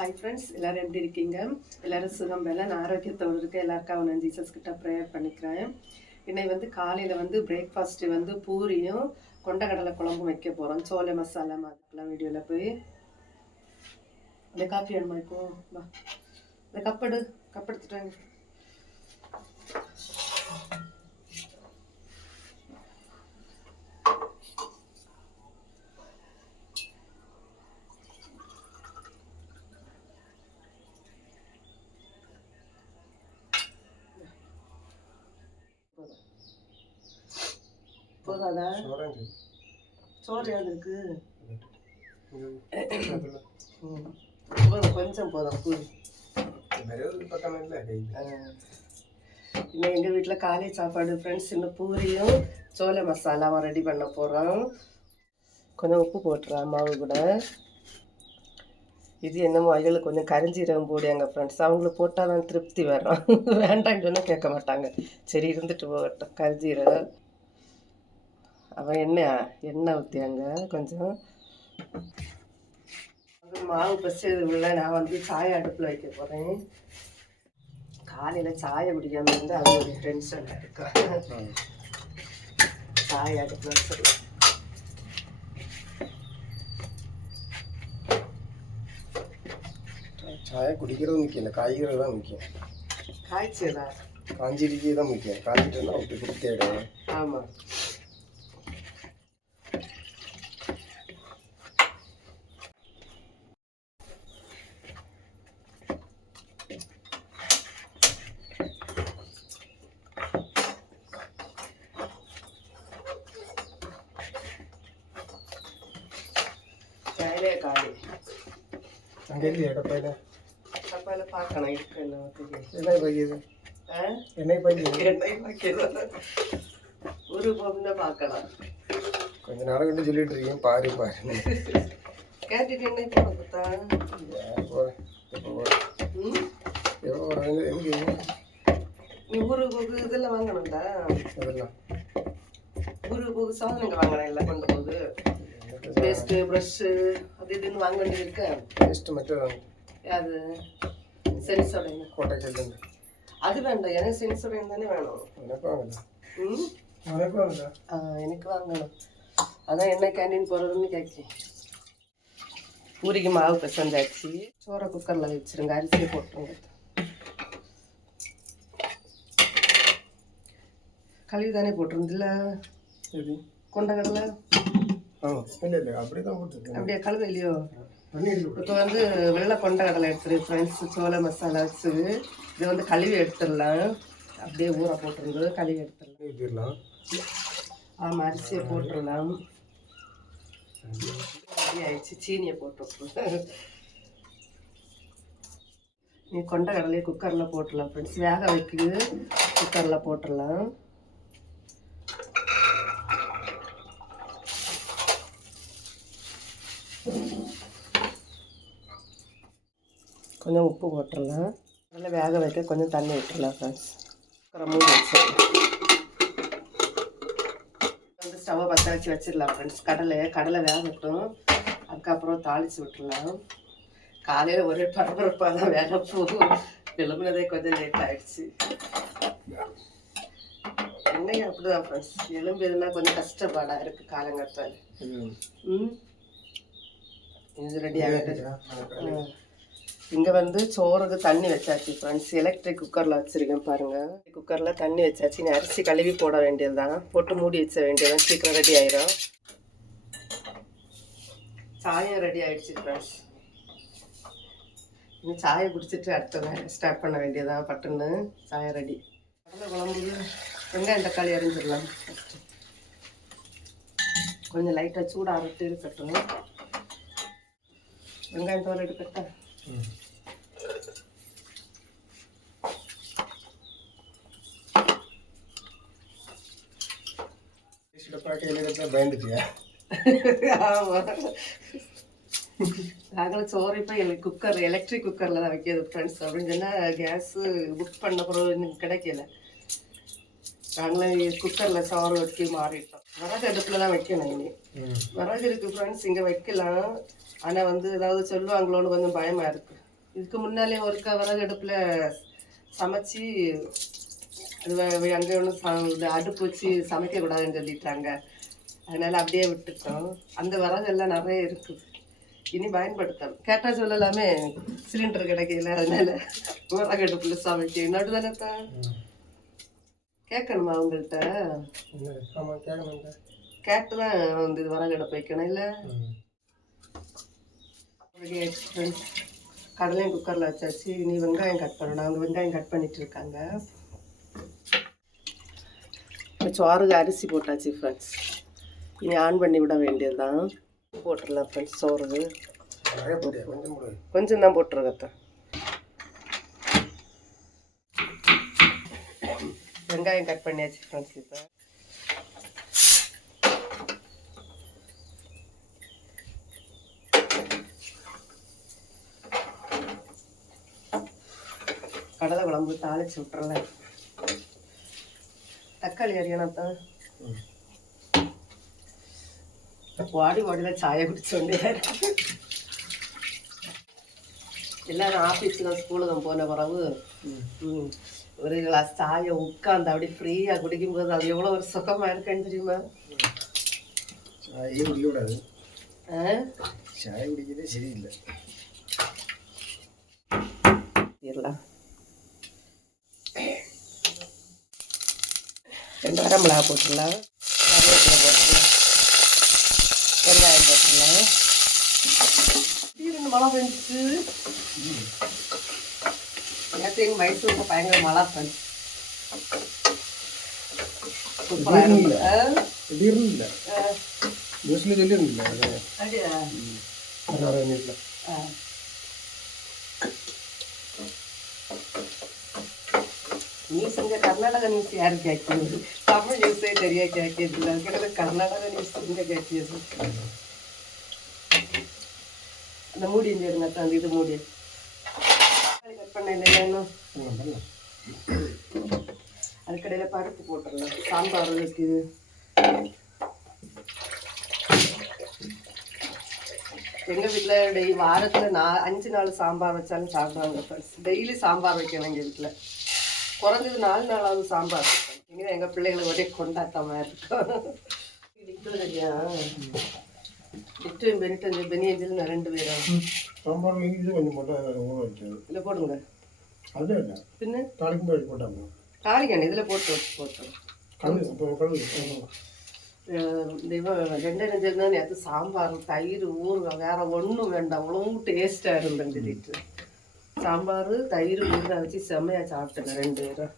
Hi friends, எல்லோரும் எப்படி இருக்கீங்க? எல்லோரும் சுகம் வேலை நான் ஆரோக்கியத்தோடு இருக்க எல்லாருக்காக நான் ஜீசஸ் கிட்ட ப்ரேயர் பண்ணிக்கிறேன். இன்னைக்கு காலையில் பிரேக்ஃபாஸ்ட்டு பூரியும் கொண்டக்கடலை குழம்பும் வைக்க போகிறோம். சோள மசாலா மாதிரிலாம் வீடியோவில் போய் அந்த காப்பி வேணுமா? இப்போ வா, இந்த கப் எடுத்துட்டாங்க. போதாதா? சோறு யாரு இருக்கு? கொஞ்சம் போதும் பூரி. இன்னும் எங்கள் வீட்டில் காலை சாப்பாடு ஃப்ரெண்ட்ஸ். இன்னும் பூரியும் சோள மசாலாவும் ரெடி பண்ண போகிறோம். கொஞ்சம் உப்பு போட்டுறேன் மாவு கூட. இது என்னமோ அயலுக்கு கொஞ்சம் கரிஞ்சீரகம் போடியாங்க ஃப்ரெண்ட்ஸ். அவங்களுக்கு போட்டால் தான் திருப்தி வரும். வேண்டான்னு சொன்னால் கேட்க மாட்டாங்க. சரி இருந்துட்டு போகட்டும். கரிஞ்சீரகம் அவன் எண்ணெய் ஊற்றியாங்க கொஞ்சம். மாவு பசிச்சதுக்குள்ள நான் சாய அடுப்பில் வைக்க போகிறேன். காலையில் சாயை குடிக்காமல் இருந்து அது ஒரு டென்ஷன் இருக்கும். சாய அடுப்பில் வச்சிடலாம். சாயை குடிக்கிறது முக்கியம் இல்லை, காய்கறி தான் முக்கியம். காய்ச்சதா காஞ்சிருக்கே தான் முக்கியம். காய்ச்சிட்டுனா அப்படி குடித்தாயிடும். ஆமாம். டப்பாயில் பார்க்கணும் இருக்கு எண்ணெய் வைக்கிறது. எண்ணெய் வைக்கிறது ஒரு பொண்ணை பார்க்கலாம். கொஞ்ச நேரம் கிட்ட சொல்லிட்டு இருக்கேன். பாரு கேட்டுட்டு எண்ணெய் போட பார்த்தா நீ ஊருக்கு போகு இதெல்லாம் வாங்கணும்டா. அதெல்லாம் ஊருக்கு போகு சாதனங்கள் வாங்கணும். எல்லாம் கொண்டு போகுது பேஸ்ட்டு ப்ரஷ்ஷு அது இதுன்னு வாங்க வேண்டியது இருக்கு. பேஸ்ட்டு மட்டும் அது சென்சோடைங்க கோட்டை அது வேண்டாம். எனக்கு சென்சோடைன் தானே வேணும். எனக்கு வாங்கலாம். எனக்கு வாங்கணும். அதான் என்ன கேண்டீன் போகிறதுன்னு கேட்கேன். பூரிக்கு மாவு பிசைஞ்சாச்சு. சோறை குக்கரில் வச்சுருங்க. அரிசியை போட்டுருங்க. கழுவி தானே போட்டிருந்துல கொண்டக்கடலை. இல்லை அப்படி தான் போட்டு. அப்படியே கழுவு இல்லையோ? இப்போ வெள்ளை கொண்டக்கடலை எடுத்துரு ஃப்ரெண்ட்ஸ். சோள மசாலா வச்சு இது கழுவி எடுத்துடலாம். அப்படியே ஊற போட்டுருந்தது கழுவி எடுத்துடலாம். ஆமாம், அரிசியை போட்டுடலாம். ரெடி ஆயிடுச்சு. சீனியை போட்டுருக்கோம். நீ கொண்டக்கடலையை குக்கரில் போட்டுடலாம் ஃப்ரெண்ட்ஸ். வேக வைக்குது குக்கரில் போட்டுடலாம். கொஞ்சம் உப்பு போட்டுடலாம். அதில் வேக வைக்க கொஞ்சம் தண்ணி விட்டுடலாம் ஃப்ரெண்ட்ஸ். மூடி வச்சிடலாம். ஸ்டவ்வை பற்ற வச்சிடலாம் ஃப்ரெண்ட்ஸ். கடலை வேகட்டும். அதுக்கப்புறம் தாளித்து விட்டுடலாம். காலையில் ஒரே பரபரப்பாக தான் வேலை போகும். எழும்புனதே கொஞ்சம் லேட் ஆகிடுச்சு. என்னையும் அப்படிதான் ஃப்ரெண்ட்ஸ். எலும்பு எதுனா கொஞ்சம் கஷ்டப்பாடாக இருக்குது காலங்கத்தால். இது ரெடி ஆகிட்டு இங்கே சோறுக்கு தண்ணி வச்சாச்சு ஃப்ரெண்ட்ஸ். எலக்ட்ரிக் குக்கரில் வச்சுருக்கேன் பாருங்கள். குக்கரில் தண்ணி வச்சாச்சு. நீ அரிசி கழுவி போட வேண்டியது தான். போட்டு மூடி வச்ச வேண்டியது தான். சீக்கிரம் ரெடி ஆயிரும். சாயம் ரெடி ஆகிடுச்சு ஃப்ரெண்ட்ஸ். இன்னும் சாயை குடிச்சிட்டு அடுத்த ஸ்டார்ட் பண்ண வேண்டியதான். பட்டுன்னு சாயம் ரெடி. கடலை குழம்புக்கு வெங்காயம் தக்காளி அரிஞ்சிடலாம். கொஞ்சம் லைட்டாக சூடாகிட்டு இருக்கட்டும். வெங்காயம் தோல் எடுக்கட்டா? பயந்துட்டியா? நாங்களும் சோறு இப்போ எலக்ட்ரிக் குக்கரில் தான் வைக்கிறது ஃப்ரெண்ட்ஸ். அப்படின்னு சொன்னால் கேஸு புக் பண்ண பிறகு இன்னும் கிடைக்கல. நாங்களும் குக்கரில் சோறு வச்சு மாறிட்டோம். விறகு அடுப்பில் தான் வைக்கணும். இனி விறகு இருக்குது ஃப்ரெண்ட்ஸ். இங்கே வைக்கலாம். ஆனால் ஏதாவது சொல்லுவாங்களோன்னு கொஞ்சம் பயமாக இருக்குது. இதுக்கு முன்னாலே ஒருக்கா விறகு அடுப்பில் சமைச்சு அது அங்கே ஒன்றும் அடுப்பு வச்சு சமைக்கக்கூடாதுன்னு சொல்லிட்டாங்க. அதனால் அப்படியே விட்டுட்டோம். அந்த விறகெல்லாம் நிறைய இருக்குது, இனி பயன்படுத்தணும். கேட்டால் சொல்லலாமே சிலிண்டர் கிடைக்கல, அதனால விறகு அடுப்பில் சமைக்க நடுதானே கேட்கணுமா அவங்கள்ட்ட? கேட்டு தான் வந்து இது விறகு அடுப்பு வைக்கணும் இல்லை? கடலையும் குக்கரில் வச்சாச்சு. இனி வெங்காயம் கட் பண்ணணும். அவங்க வெங்காயம் கட் பண்ணிட்டு இருக்காங்க. சோறுக்கு அரிசி போட்டாச்சு ஃப்ரெண்ட்ஸ். இனி ஆன் பண்ணி விட வேண்டியதுதான். போட்டுடலாம் ஃப்ரெண்ட்ஸ். சோறு கொஞ்சம் தான் போட்டுருக்கத்தான். வெங்காயம் கட் பண்ணியாச்சு ஃப்ரெண்ட்ஸ். இப்போ கடலை குழம்பு தாளிச்சு விட்டுறலாம். தக்காளி அரியணத்தான் வாடி வாடிதான் சாயை குடிச்சோண்டே இருக்கு. எல்லாரும் ஆஃபீஸில் ஸ்கூலுக்கு போன பிறகு ஒரு கிளாஸ் சாயை உட்காந்து அப்படி ஃப்ரீயாக குடிக்கும்போது அது எவ்வளோ ஒரு சுகமாக இருக்குன்னு தெரியுமா? சாயே குடிக்கக்கூடாது. சாயை குடிக்கிறதே சரியில்லை. ரெண்டு வரமிளகா போட்டுடலாம். கருவேப்பிலை போட்டுடலாம். வெங்காயம் போட்டுடலாம். ரெண்டு மழை பெஞ்சிச்சு. நேற்று எங்கள் மைசூருக்கு பயங்கர மழை பெஞ்சு சூப்பராக இருந்தது. நியூஸ் இங்கே கர்நாடகா நியூஸ் யாரு கேட்கிறது? தமிழ் நியூஸே சரியா கேட்கிறது. அதுக்கிட்ட கர்நாடகா நியூஸ் இங்கே கேட்கிறது. அந்த மூடி இருங்க அந்த இது மூடி கட் பண்ண இல்லைன்னா அதுக்கடையில் பருப்பு போட்டுடலாம். சாம்பார் இருக்குது. எங்கள் வீட்டில் வாரத்தில் 5 நாள் சாம்பார் வச்சாலும் சாப்பிடுவாங்க ஃப்ரெண்ட்ஸ். டெய்லி சாம்பார் வைக்கணும் எங்கள் வீட்டில். குறைஞ்சது 4 நாளாவது சாம்பார். இங்கே எங்கள் பிள்ளைகளுக்கு ஒரே கொண்டாட்டமாக இருக்கும். விக்டோரியா விக்டோரியம் பெனியஞ்சல் 2 பேரும் சாம்பார் கொஞ்சம் போட்டால் இல்லை போடுங்க. அது இல்லை பின்ன தாளிக்கும் போட்டாங்க. தாளிக்கணும் இதில் போட்டு தெய்வம் 2 தான். நேற்று சாம்பார் தயிர் ஊறுகாய் வேற ஒன்றும் வேண்டாம், அவ்வளோ டேஸ்ட்டாக இருந்தேன் சொல்லிட்டு சாம்பார் தயிர் ஊறுகாய் வச்சு செம்மையாக சாப்பிட்டேங்க 2 பேரும்.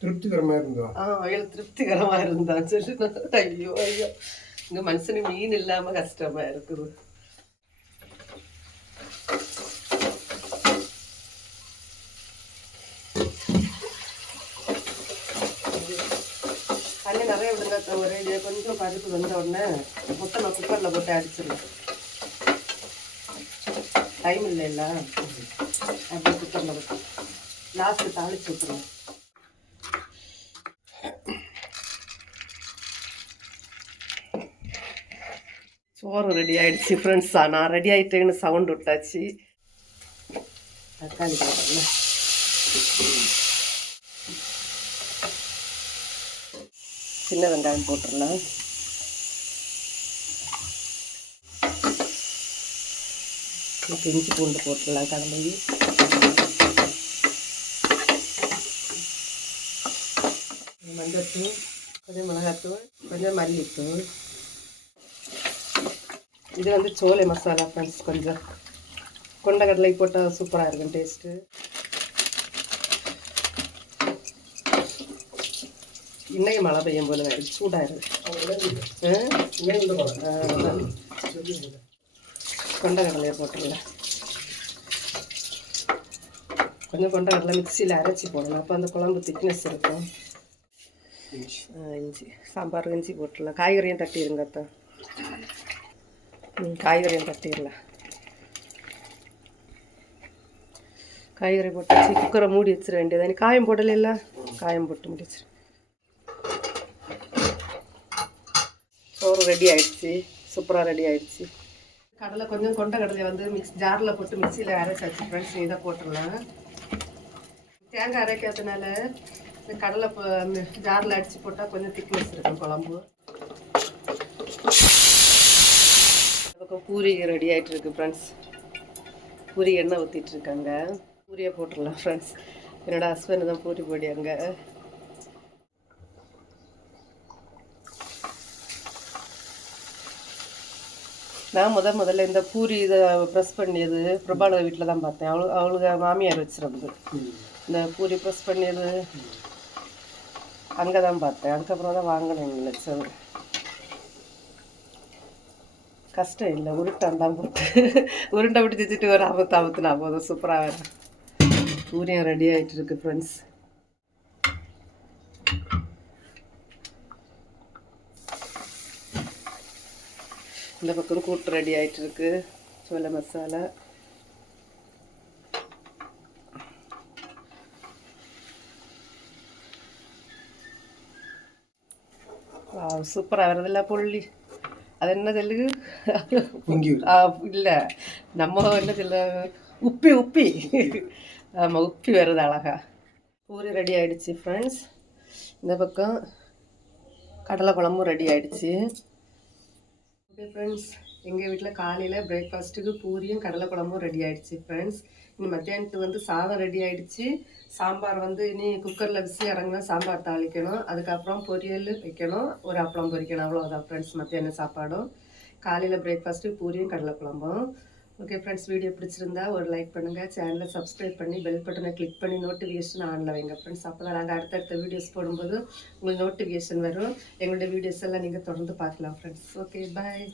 திருப்திகரமாக இருந்தா வயல் திருப்திகரமாக இருந்தான்னு சொல்லி ஐயோ ஐயோ இங்கே மனுஷனுக்கு மீன் இல்லாமல் கஷ்டமாக இருக்குது. தண்ணி நிறைய விடுங்க. ஒரே கொஞ்சம் பருப்பு வந்த உடனே மொத்தமாக குக்கரில் போட்டு அடிச்சிடலாம். டைம் இல்லைல்ல, அப்படியே குக்கரில் போட்டு லாஸ்ட்டு தாளிச்சு விட்டுருவோம். சோறு ரெடி ஆகிடுச்சு ஃப்ரெண்ட்ஸ். நான் ரெடி ஆகிட்டேன்னு சவுண்ட் விட்டாச்சு. தக்காளி போட்டுடலாம். சின்ன வெங்காயம் போட்டுடலாம். இஞ்சி பூண்டு போட்டுடலாம். கடலை மஞ்சத்தூள், கொஞ்சம் மிளகாத்தூள், கொஞ்சம் மல்லித்தூள். இது வந்து சோலை மசாலா ஃப்ரெண்ட்ஸ். கொஞ்சம் கொண்டக்கடலை போட்டால் சூப்பராக இருக்கும் டேஸ்ட்டு. இன்னைக்கு மழை பெய்யும் போல சூடாக இருக்குது. கொண்டக்கடலையை போட்டுடலாம். கொஞ்சம் கொண்டக்கடலை மிக்சியில் அரைச்சி போடலாம், அப்போ அந்த குழம்பு திக்னஸ் இருக்கும். இஞ்சி சாம்பார் இஞ்சி போட்டுடலாம். காய்கறியும் தட்டிடுங்க அத்தை. காய்கறியும் தட்டிடலாம். காய்கறி போட்டு குக்கரை மூடி வச்சிட வேண்டியது. காயம் போடல, காயம் போட்டு முடிச்சிரு. சோறு ரெடி ஆயிடுச்சு, சூப்பராக ரெடி ஆயிடுச்சு. கடலை கொஞ்சம் கொண்ட கடலையை வந்து ஜாரில் போட்டு மிக்சியில் அரைச்சாச்சு ஃப்ரெண்ட்ஸ். இதை போட்டுடலாம். தேங்காய் அரைக்காதனால இந்த கடலை ஜாரில் அடித்து போட்டால் கொஞ்சம் திக்னஸ் இருக்கும் குழம்பு. பக்கம் பூரி ரெடி ஆகிட்டு இருக்கு ஃப்ரெண்ட்ஸ். பூரி எண்ணெய் ஊற்றிட்டு இருக்காங்க. பூரியை போட்டுடலாம் ஃப்ரெண்ட்ஸ். என்னோட ஹஸ்பண்ட் தான் பூரி போடியாங்க. நான் முதல்ல இந்த பூரி இதை ப்ரெஸ் பண்ணியது பிரபால வீட்டில் தான் பார்த்தேன். அவளுக்கு மாமியார் வச்சுருந்து இந்த பூரி ப்ரெஸ் பண்ணியது அங்கே தான் பார்த்தேன். அதுக்கப்புறம் தான் வாங்கினேன் நினச்சது. கஷ்டம் இல்லை, உருட்டான் தான் போட்டு உருண்டை விட்டு வச்சுட்டு ஒரு அமுத்துனா போதும். சூப்பராக வேறு பூரியும் ரெடி ஆகிட்டு இருக்கு ஃப்ரெண்ட்ஸ். இந்த பக்கம் கூட்டு ரெடி ஆகிட்டு இருக்கு. சோள மசாலா சூப்பராக வருதில்ல புள்ளி. அது என்ன சொல்லுது இல்லை, நம்ம என்ன சொல்ல உப்பி ஆமாம், உப்பி வருது அழகா. பூரி ரெடி ஆகிடுச்சு ஃப்ரெண்ட்ஸ். இந்த பக்கம் கடலை குழம்பும் ரெடி ஆகிடுச்சு. ஓகே ஃப்ரெண்ட்ஸ், எங்கள் வீட்டில் காலையில் பிரேக்ஃபாஸ்ட்டுக்கு பூரியும் கடலை குழம்பும் ரெடி ஆகிடுச்சு ஃப்ரெண்ட்ஸ். இனி மத்தியானத்துக்கு வந்து சாதம் ரெடி ஆகிடுச்சு. சாம்பார் வந்து இனி குக்கரில் விசில் இறங்கினா சாம்பார் தாளிக்கணும். அதுக்கப்புறம் பொரியல் வைக்கணும், ஒரு அப்பளம் பொரிக்கணும். அவ்வளோதான் ஃப்ரெண்ட்ஸ் மத்தியான சாப்பாடும். காலையில் பிரேக்ஃபாஸ்ட்டு பூரியும் கடலை குழம்பும். ஓகே ஃப்ரெண்ட்ஸ், வீடியோ பிடிச்சிருந்தா ஒரு லைக் பண்ணுங்கள், சேனலை சப்ஸ்கிரைப் பண்ணி பெல் பட்டனை கிளிக் பண்ணி நோட்டிஃபிகேஷன் ஆனில் வைங்க ஃப்ரெண்ட்ஸ். அப்போ தான் நாங்கள் அடுத்தடுத்த வீடியோஸ் போடும்போது உங்களுக்கு நோட்டிஃபிகேஷன் வரும். எங்களுடைய வீடியோஸ் எல்லாம் நீங்கள் தொடர்ந்து பார்க்கலாம் ஃப்ரெண்ட்ஸ். ஓகே, பாய்.